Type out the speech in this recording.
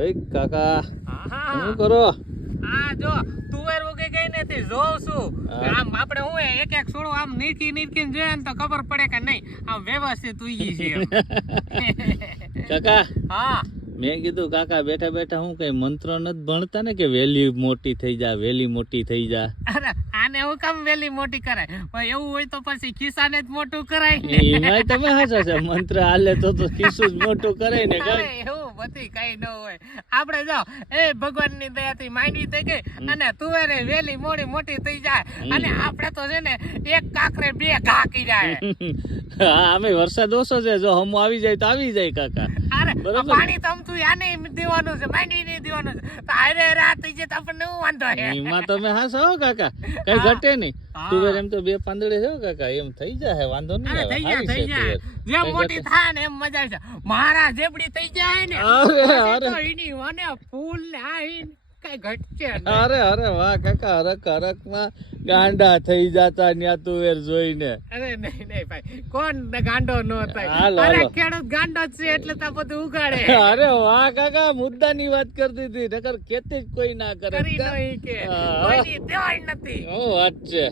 હે કાકા શું કરો? આ જો તુવેર ઉગી ગઈ ને તે જોઉં છું આમ આપણે હું એક એક છોડો આમ નીકીને જોઈએ ને તો ખબર પડે કે નહીં આમ વ્યવસ્થિત ઉગી છે કાકા હા મેં કીધું કાકા બેઠા બેઠા હું કઈ મંત્ર નથી ભણતા ને કે વેલી મોટી થઈ જા, વેલી મોટી થઈ જા? અરે આને હું કામ વેલી મોટી કરાય? પણ એવું હોય તો પછી ખિસ્સાને જ મોટું કરાય ને. એમાંય તમે હાચા છે, મંત્ર હાલે તો ખિસ્સું જ મોટું કરાય ને. અરે એવું બધી કઈ ન હોય. આપણે જો એ ભગવાનની દયાથી માંડવી થઈ ગઈ અને તુવેરે વેલી મોટી થઈ જાય અને આપણે તો છે ને એક કાકરે બે ઘા કી જાય. હા અમે વરસાદ ઓછો છે, જો હમો આવી જાય તો આવી જાય કાકા. અરે બરોબર. પાણી તો તું આને દેવાનું છે, માંડવી નહીં દેવાનું છે તો અરે રાત થઈ જાય તો આપણને શું વાંધો છે? એમાં તમે હાસા હો કાકા, કઈ ઘટે નહીં. તુવેર એમ તો બે પાંદડે છે હો કાકા, એમ થઈ જાય, વાંધો નહીં આવે. થઈ સારી છે જાય તુવેર. જેમ મોટી થાય ને એમ મજા આવી જાય. મારા જેબડી થઈ જાય ને અરે, પછી અરે. તો એની મને ફૂલ ને આઈ કઈ ઘટશે નહીં. અરે વાહ કાકા, હરક માં ગાંડા થઈ જતા ન્યા તુવેર જોઈને. અરે નહીં ભાઈ, કોણ ગાંડો નો થાય? હાલો, અરે હાલો. ખેડૂત ગાંડો જ છે એટલે તો બધું ઉગાડે. અરે વાહ કાકા, મુદ્દાની વાત કરતી હતી, નકર ખેતી જ કોઈ ના કરે. કરી નહીં કે હા. કોઈની દેવાય નથી. શું વાત છે.